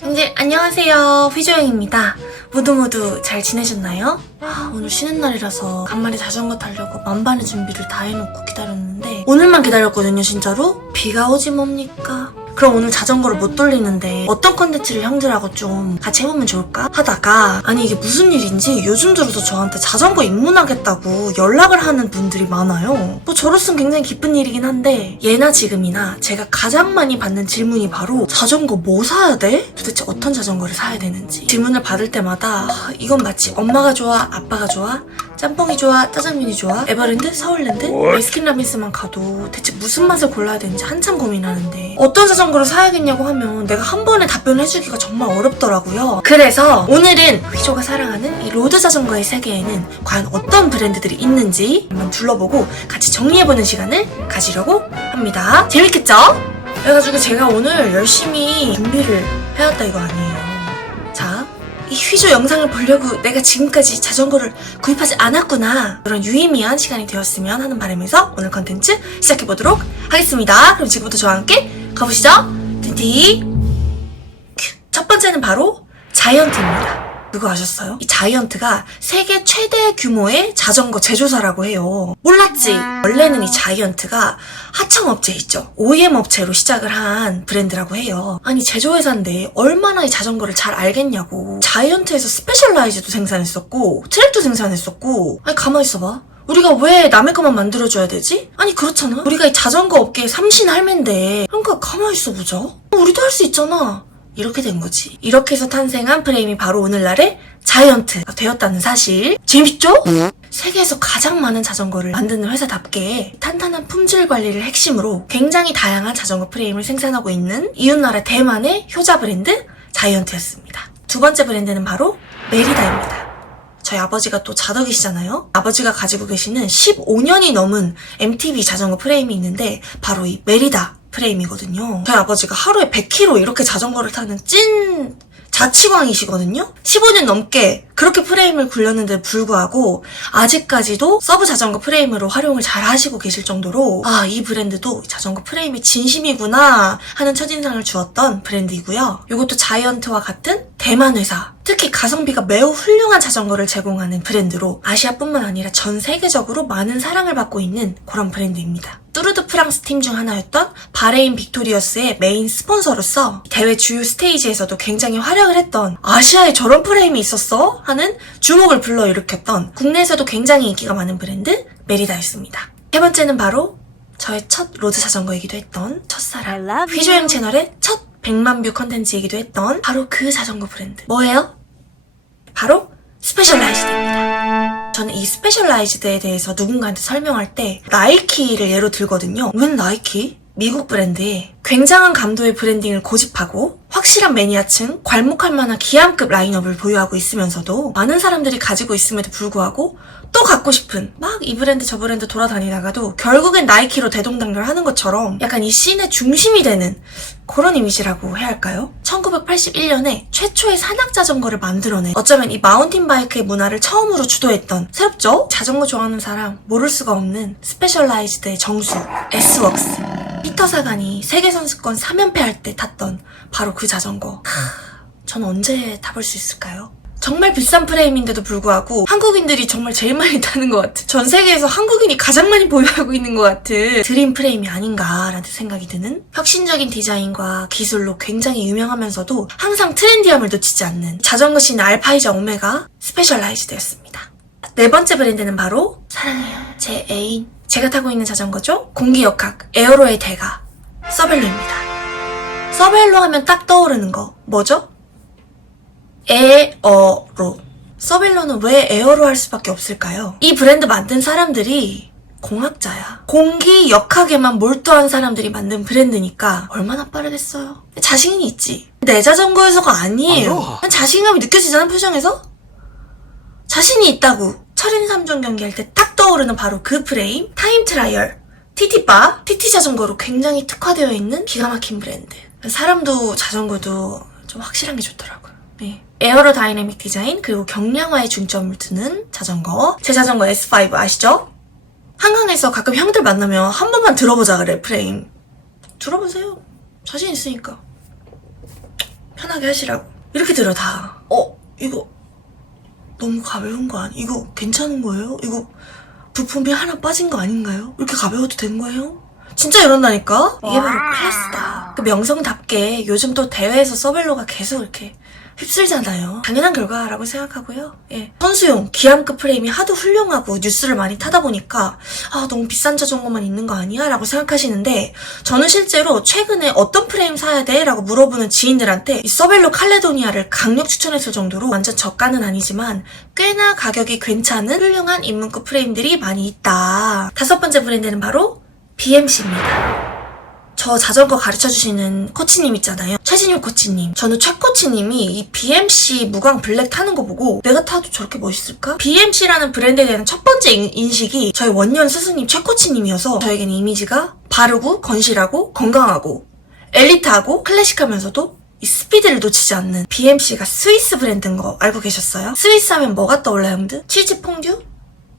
형들 안녕하세요, 휘조영입니다. 모두 잘 지내셨나요? 오늘 쉬는 날이라서 간만에 자전거 타려고 만반의 준비를 다 해놓고 기다렸는데 오늘만 기다렸거든요. 진짜로? 비가 오지 뭡니까? 그럼 오늘 자전거를 못 돌리는데 어떤 컨텐츠를 형들하고 좀 같이 해보면 좋을까? 하다가 아니 이게 무슨 일인지 요즘 들어서 저한테 자전거 입문하겠다고 연락을 하는 분들이 많아요. 뭐 저로서는 굉장히 기쁜 일이긴 한데 예나 지금이나 제가 가장 많이 받는 질문이 바로 자전거 뭐 사야 돼? 도대체 어떤 자전거를 사야 되는지 질문을 받을 때마다 이건 마치 엄마가 좋아 아빠가 좋아? 짬뽕이 좋아? 짜장면이 좋아? 에버랜드? 서울랜드? 베스킨라빈스만 가도 대체 무슨 맛을 골라야 되는지 한참 고민하는데 어떤 자전거를 사야겠냐고 하면 내가 한 번에 답변을 해주기가 정말 어렵더라고요. 그래서 오늘은 휘조가 사랑하는 이 로드 자전거의 세계에는 과연 어떤 브랜드들이 있는지 한번 둘러보고 같이 정리해보는 시간을 가지려고 합니다. 재밌겠죠? 그래가지고 제가 오늘 열심히 준비를 해왔다 이거 아니에요. 자, 이 휘조 영상을 보려고 내가 지금까지 자전거를 구입하지 않았구나, 그런 유의미한 시간이 되었으면 하는 바람에서 오늘 컨텐츠 시작해보도록 하겠습니다. 그럼 지금부터 저와 함께 가보시죠. 틴티. 첫 번째는 바로 자이언트입니다. 그거 아셨어요? 이 자이언트가 세계 최대 규모의 자전거 제조사라고 해요. 몰랐지? 원래는 이 자이언트가 하청업체 있죠. OEM 업체로 시작을 한 브랜드라고 해요. 아니 제조회사인데 얼마나 이 자전거를 잘 알겠냐고. 자이언트에서 스페셜라이즈도 생산했었고 트랙도 생산했었고. 아니 가만히 있어봐. 우리가 왜 남의 것만 만들어줘야 되지? 아니 그렇잖아. 우리가 이 자전거 업계의 삼신 할매인데 그러니까 가만히 있어보자. 우리도 할 수 있잖아. 이렇게 된 거지. 이렇게 해서 탄생한 프레임이 바로 오늘날의 자이언트가 되었다는 사실. 재밌죠? 세계에서 가장 많은 자전거를 만드는 회사답게 탄탄한 품질 관리를 핵심으로 굉장히 다양한 자전거 프레임을 생산하고 있는 이웃나라 대만의 효자 브랜드 자이언트였습니다. 두 번째 브랜드는 바로 메리다입니다. 저희 아버지가 또 자덕이시잖아요. 아버지가 가지고 계시는 15년이 넘은 MTB 자전거 프레임이 있는데 바로 이 메리다 프레임이거든요. 저희 아버지가 하루에 100km 이렇게 자전거를 타는 찐 자취광이시거든요. 15년 넘게 그렇게 프레임을 굴렸는데 불구하고 아직까지도 서브 자전거 프레임으로 활용을 잘 하시고 계실 정도로 이 브랜드도 자전거 프레임이 진심이구나 하는 첫인상을 주었던 브랜드이고요. 이것도 자이언트와 같은 대만 회사, 특히 가성비가 매우 훌륭한 자전거를 제공하는 브랜드로 아시아뿐만 아니라 전 세계적으로 많은 사랑을 받고 있는 그런 브랜드입니다. 뚜르드 프랑스 팀 중 하나였던 바레인 빅토리어스의 메인 스폰서로서 대회 주요 스테이지에서도 굉장히 활약을 했던, 아시아에 저런 프레임이 있었어? 하는 주목을 불러일으켰던 국내에서도 굉장히 인기가 많은 브랜드 메리다였습니다. 세 번째는 바로 저의 첫 로드 자전거이기도 했던 첫사랑, 휘조영 채널의 첫 100만 뷰 컨텐츠이기도 했던 바로 그 자전거 브랜드. 뭐예요? 바로 스페셜라이즈드입니다. 저는 이 스페셜라이즈드에 대해서 누군가한테 설명할 때 나이키를 예로 들거든요. 웬 나이키? 미국 브랜드에 굉장한 감도의 브랜딩을 고집하고 확실한 매니아층, 괄목할 만한 기함급 라인업을 보유하고 있으면서도 많은 사람들이 가지고 있음에도 불구하고 또 갖고 싶은 막 이 브랜드 저 브랜드 돌아다니다가도 결국엔 나이키로 대동단결하는 것처럼 약간 이 씬의 중심이 되는 그런 이미지라고 해야 할까요? 1981년에 최초의 산악 자전거를 만들어낸, 어쩌면 이 마운틴 바이크의 문화를 처음으로 주도했던, 새롭죠? 자전거 좋아하는 사람 모를 수가 없는 스페셜라이즈드의 정수 S웍스. 피터 사간이 세계선수권 3연패 할 때 탔던 바로 그 자전거. 전 언제 타볼 수 있을까요? 정말 비싼 프레임인데도 불구하고 한국인들이 정말 제일 많이 타는 것 같은, 전 세계에서 한국인이 가장 많이 보유하고 있는 것 같은 드림 프레임이 아닌가라는 생각이 드는, 혁신적인 디자인과 기술로 굉장히 유명하면서도 항상 트렌디함을 놓치지 않는 자전거 씬 알파이자 오메가 스페셜라이즈드였습니다. 네 번째 브랜드는 바로 사랑해요, 제 애인. 제가 타고 있는 자전거죠? 공기역학 에어로의 대가 서벨로입니다. 서벨로 하면 딱 떠오르는 거 뭐죠? 에어로. 서벨로는 왜 에어로 할 수밖에 없을까요? 이 브랜드 만든 사람들이 공학자야. 공기역학에만 몰두한 사람들이 만든 브랜드니까 얼마나 빠르겠어요. 자신이 있지. 내 자전거에서가 아니에요. 자신감이 느껴지잖아, 표정에서? 자신이 있다고. 철인 3종 경기할 때 딱 떠오르는 바로 그 프레임, 타임 트라이얼, TT바, TT 자전거로 굉장히 특화되어 있는 기가 막힌 브랜드. 사람도 자전거도 좀 확실한 게 좋더라고요. 네. 에어로 다이내믹 디자인, 그리고 경량화에 중점을 두는 자전거. 제 자전거 S5 아시죠? 한강에서 가끔 형들 만나면 한 번만 들어보자 그래, 프레임. 들어보세요. 자신 있으니까. 편하게 하시라고. 이렇게 들어 다. 이거 너무 가벼운 거 아니? 이거 괜찮은 거예요? 이거 부품이 하나 빠진 거 아닌가요? 이렇게 가벼워도 되는 거예요? 진짜 이런다니까? 이게 바로 클래스다. 그 명성답게 요즘 또 대회에서 서벨로가 계속 이렇게 휩쓸잖아요. 당연한 결과라고 생각하고요. 예. 선수용 기암급 프레임이 하도 훌륭하고 뉴스를 많이 타다 보니까 너무 비싼 자전거만 있는 거 아니야? 라고 생각하시는데 저는 실제로 최근에 어떤 프레임 사야 돼? 라고 물어보는 지인들한테 이 서벨로 칼레도니아를 강력 추천했을 정도로 완전 저가는 아니지만 꽤나 가격이 괜찮은 훌륭한 입문급 프레임들이 많이 있다. 5번째 브랜드는 바로 BMC입니다. 저 자전거 가르쳐주시는 코치님 있잖아요. 최진율 코치님. 저는 최 코치님이 이 BMC 무광 블랙 타는 거 보고 내가 타도 저렇게 멋있을까? BMC라는 브랜드에 대한 첫 번째 인식이 저희 원년 스승님 최 코치님이어서 저에게는 이미지가 바르고 건실하고 건강하고 엘리트하고 클래식하면서도 이 스피드를 놓치지 않는 BMC가 스위스 브랜드인 거 알고 계셨어요? 스위스 하면 뭐가 떠올라요, 형들? 치즈 퐁듀?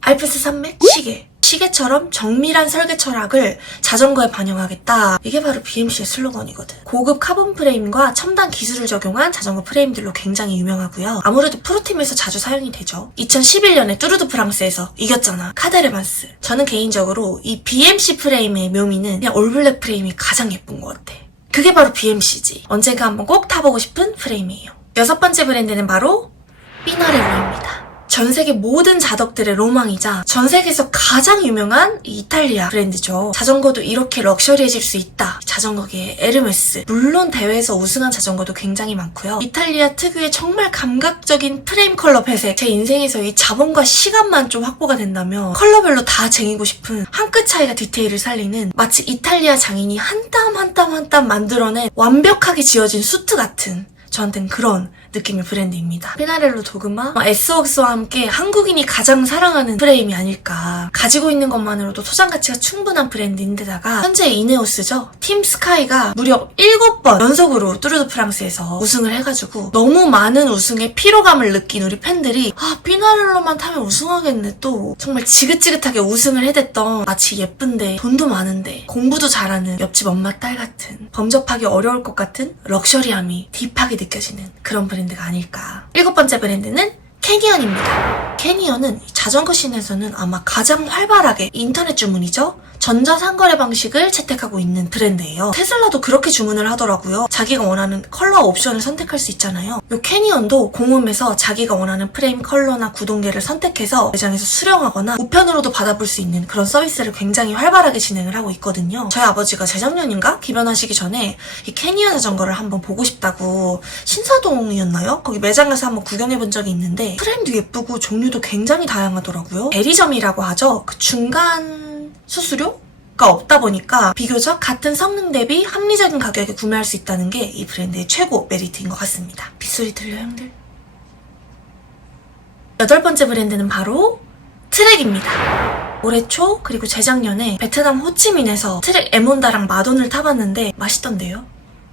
알프스 산맥? 시계처럼 정밀한 설계 철학을 자전거에 반영하겠다. 이게 바로 BMC의 슬로건이거든. 고급 카본 프레임과 첨단 기술을 적용한 자전거 프레임들로 굉장히 유명하고요. 아무래도 프로팀에서 자주 사용이 되죠. 2011년에 뚜르드 프랑스에서 이겼잖아. 카데르만스. 저는 개인적으로 이 BMC 프레임의 묘미는 그냥 올블랙 프레임이 가장 예쁜 것 같아. 그게 바로 BMC지. 언젠가 한번 꼭 타보고 싶은 프레임이에요. 6번째 브랜드는 바로 피나렐로입니다. 전 세계 모든 자덕들의 로망이자 전 세계에서 가장 유명한 이탈리아 브랜드죠. 자전거도 이렇게 럭셔리해질 수 있다. 자전거계의 에르메스. 물론 대회에서 우승한 자전거도 굉장히 많고요. 이탈리아 특유의 정말 감각적인 프레임 컬러 배색. 제 인생에서 이 자본과 시간만 좀 확보가 된다면 컬러별로 다 쟁이고 싶은 한 끗 차이가 디테일을 살리는 마치 이탈리아 장인이 한 땀 한 땀 한 땀 만들어낸 완벽하게 지어진 수트 같은 저한텐 그런 느낌의 브랜드입니다. 피나렐로 도그마, S웍스와 함께 한국인이 가장 사랑하는 프레임이 아닐까. 가지고 있는 것만으로도 소장 가치가 충분한 브랜드인데다가 현재 이네오스죠. 팀 스카이가 무려 7번 연속으로 뚜르드 프랑스에서 우승을 해가지고 너무 많은 우승의 피로감을 느낀 우리 팬들이 피나렐로만 타면 우승하겠네 또. 정말 지긋지긋하게 우승을 해댔던 마치 예쁜데 돈도 많은데 공부도 잘하는 옆집 엄마 딸 같은 범접하기 어려울 것 같은 럭셔리함이 딥하게 느껴지는 그런 브랜드가 아닐까. 7번째 브랜드는 캐니언입니다. 캐니언은 자전거 씬에서는 아마 가장 활발하게 인터넷 주문이죠. 전자상거래 방식을 채택하고 있는 브랜드예요. 테슬라도 그렇게 주문을 하더라고요. 자기가 원하는 컬러 옵션을 선택할 수 있잖아요. 이 캐니언도 공홈에서 자기가 원하는 프레임 컬러나 구동계를 선택해서 매장에서 수령하거나 우편으로도 받아볼 수 있는 그런 서비스를 굉장히 활발하게 진행을 하고 있거든요. 저희 아버지가 재작년인가 기변하시기 전에 이 캐니언 자전거를 한번 보고 싶다고 신사동이었나요? 거기 매장 가서 한번 구경해본 적이 있는데 프레임도 예쁘고 종류도 굉장히 다양하더라고요. 대리점이라고 하죠. 그 중간 수수료가 없다 보니까 비교적 같은 성능 대비 합리적인 가격에 구매할 수 있다는 게 이 브랜드의 최고 메리트인 것 같습니다. 빗소리 들려요, 형들? 8번째 브랜드는 바로 트랙입니다. 올해 초 그리고 재작년에 베트남 호치민에서 트랙 에몬다랑 마돈을 타봤는데 맛있던데요?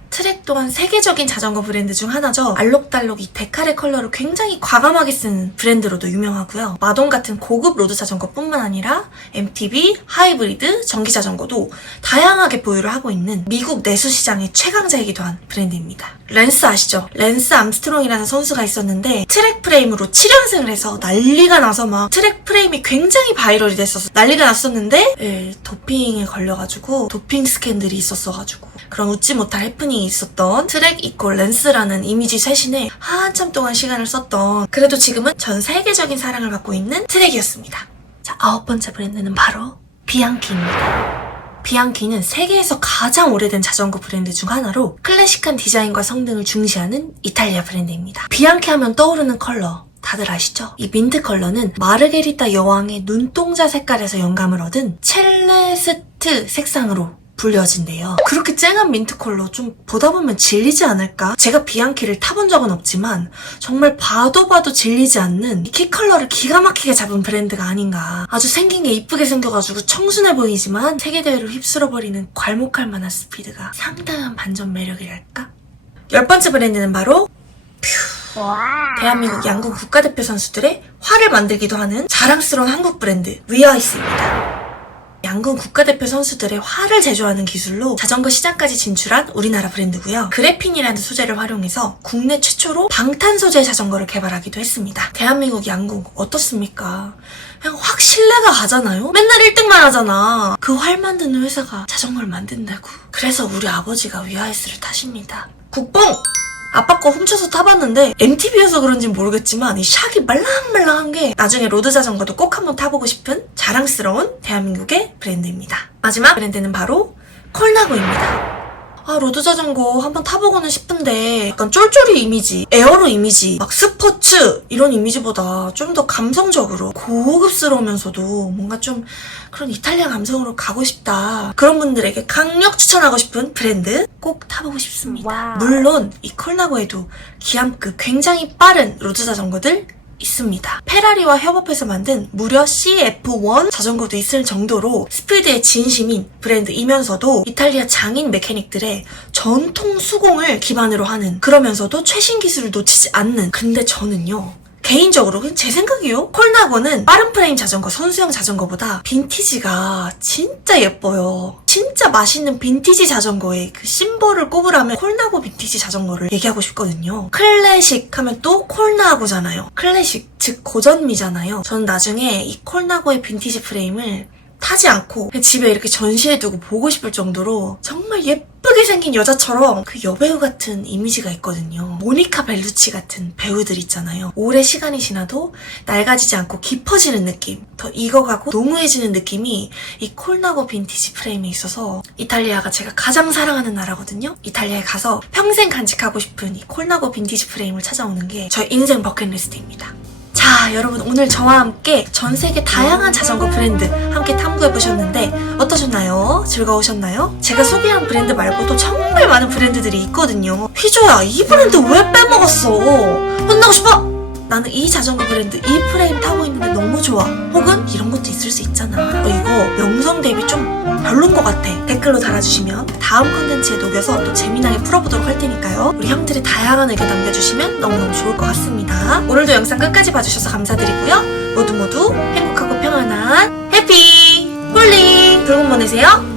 트랙 또한 세계적인 자전거 브랜드 중 하나죠. 알록달록 이 데칼의 컬러를 굉장히 과감하게 쓰는 브랜드로도 유명하고요. 마돈 같은 고급 로드 자전거뿐만 아니라 MTB, 하이브리드, 전기 자전거도 다양하게 보유를 하고 있는 미국 내수 시장의 최강자이기도 한 브랜드입니다. 랜스 아시죠? 랜스 암스트롱이라는 선수가 있었는데 트랙 프레임으로 7연승을 해서 난리가 나서 막 트랙 프레임이 굉장히 바이럴이 됐어서 난리가 났었는데 도핑에 걸려가지고 도핑 스캔들이 있었어가지고 그런 웃지 못할 해프닝이 있었던 트랙 이퀄 랜스라는 이미지 쇄신에 한참 동안 시간을 썼던 그래도 지금은 전 세계적인 사랑을 받고 있는 트랙이었습니다. 자, 9번째 브랜드는 바로 비앙키입니다. 비앙키는 세계에서 가장 오래된 자전거 브랜드 중 하나로 클래식한 디자인과 성능을 중시하는 이탈리아 브랜드입니다. 비앙키 하면 떠오르는 컬러 다들 아시죠? 이 민트 컬러는 마르게리타 여왕의 눈동자 색깔에서 영감을 얻은 첼레스트 색상으로 불려진대요. 그렇게 쨍한 민트 컬러 좀 보다 보면 질리지 않을까? 제가 비앙키를 타본 적은 없지만 정말 봐도 질리지 않는 이 키 컬러를 기가 막히게 잡은 브랜드가 아닌가. 아주 생긴 게 이쁘게 생겨가지고 청순해 보이지만 세계대회를 휩쓸어버리는 괄목할 만한 스피드가 상당한 반전 매력이랄까? 10번째 브랜드는 바로 대한민국 양궁 국가대표 선수들의 화를 만들기도 하는 자랑스러운 한국 브랜드 위아이스입니다. 양궁 국가대표 선수들의 활을 제조하는 기술로 자전거 시장까지 진출한 우리나라 브랜드고요. 그래핀이라는 소재를 활용해서 국내 최초로 방탄 소재 자전거를 개발하기도 했습니다. 대한민국 양궁 어떻습니까? 그냥 확 신뢰가 가잖아요? 맨날 1등만 하잖아. 그 활 만드는 회사가 자전거를 만든다고. 그래서 우리 아버지가 위아이스를 타십니다. 국뽕! 아빠 거 훔쳐서 타봤는데 MTB여서 그런진 모르겠지만 이 샥이 말랑말랑한 게 나중에 로드 자전거도 꼭 한번 타보고 싶은 자랑스러운 대한민국의 브랜드입니다. 마지막 브랜드는 바로 콜나고입니다. 로드 자전거 한번 타보고는 싶은데 약간 쫄쫄이 이미지, 에어로 이미지, 막 스포츠 이런 이미지보다 좀 더 감성적으로 고급스러우면서도 뭔가 좀 그런 이탈리아 감성으로 가고 싶다. 그런 분들에게 강력 추천하고 싶은 브랜드 꼭 타보고 싶습니다. 와우. 물론 이 콜나고에도 기암급 굉장히 빠른 로드 자전거들 있습니다. 페라리와 협업해서 만든 무려 CF1 자전거도 있을 정도로 스피드의 진심인 브랜드이면서도 이탈리아 장인 메케닉들의 전통 수공을 기반으로 하는, 그러면서도 최신 기술을 놓치지 않는. 근데 저는요, 개인적으로 그냥 제 생각이에요. 콜나고는 빠른 프레임 자전거, 선수형 자전거보다 빈티지가 진짜 예뻐요. 진짜 맛있는 빈티지 자전거의 그 심볼을 꼽으라면 콜나고 빈티지 자전거를 얘기하고 싶거든요. 클래식 하면 또 콜나고잖아요. 클래식, 즉 고전미잖아요. 저는 나중에 이 콜나고의 빈티지 프레임을 타지 않고 그냥 집에 이렇게 전시해두고 보고 싶을 정도로 정말 예쁘게 생긴 여자처럼 그 여배우 같은 이미지가 있거든요. 모니카 벨루치 같은 배우들 있잖아요. 오래 시간이 지나도 낡아지지 않고 깊어지는 느낌, 더 익어가고 노무해지는 느낌이 이 콜나고 빈티지 프레임에 있어서, 이탈리아가 제가 가장 사랑하는 나라거든요. 이탈리아에 가서 평생 간직하고 싶은 이 콜나고 빈티지 프레임을 찾아오는 게 저의 인생 버킷리스트입니다. 자, 여러분, 오늘 저와 함께 전 세계 다양한 자전거 브랜드 함께 탐구해보셨는데 어떠셨나요? 즐거우셨나요? 제가 소개한 브랜드 말고도 정말 많은 브랜드들이 있거든요. 휘조야, 이 브랜드 왜 빼먹었어? 혼나고 싶어? 나는 이 자전거 브랜드, 이 프레임 타고 있는데 너무 좋아. 혹은 이런 것도 있을 수 있잖아. 이거 영상 대비 좀 별론 것 같아. 댓글로 달아주시면 다음 컨텐츠에 녹여서 또 재미나게 풀어보도록 할 테니까요. 우리 형들의 다양한 의견 남겨주시면 너무너무 좋을 것 같습니다. 오늘도 영상 끝까지 봐주셔서 감사드리고요. 모두 행복하고 평안한 해피 홀링! 불금 보내세요.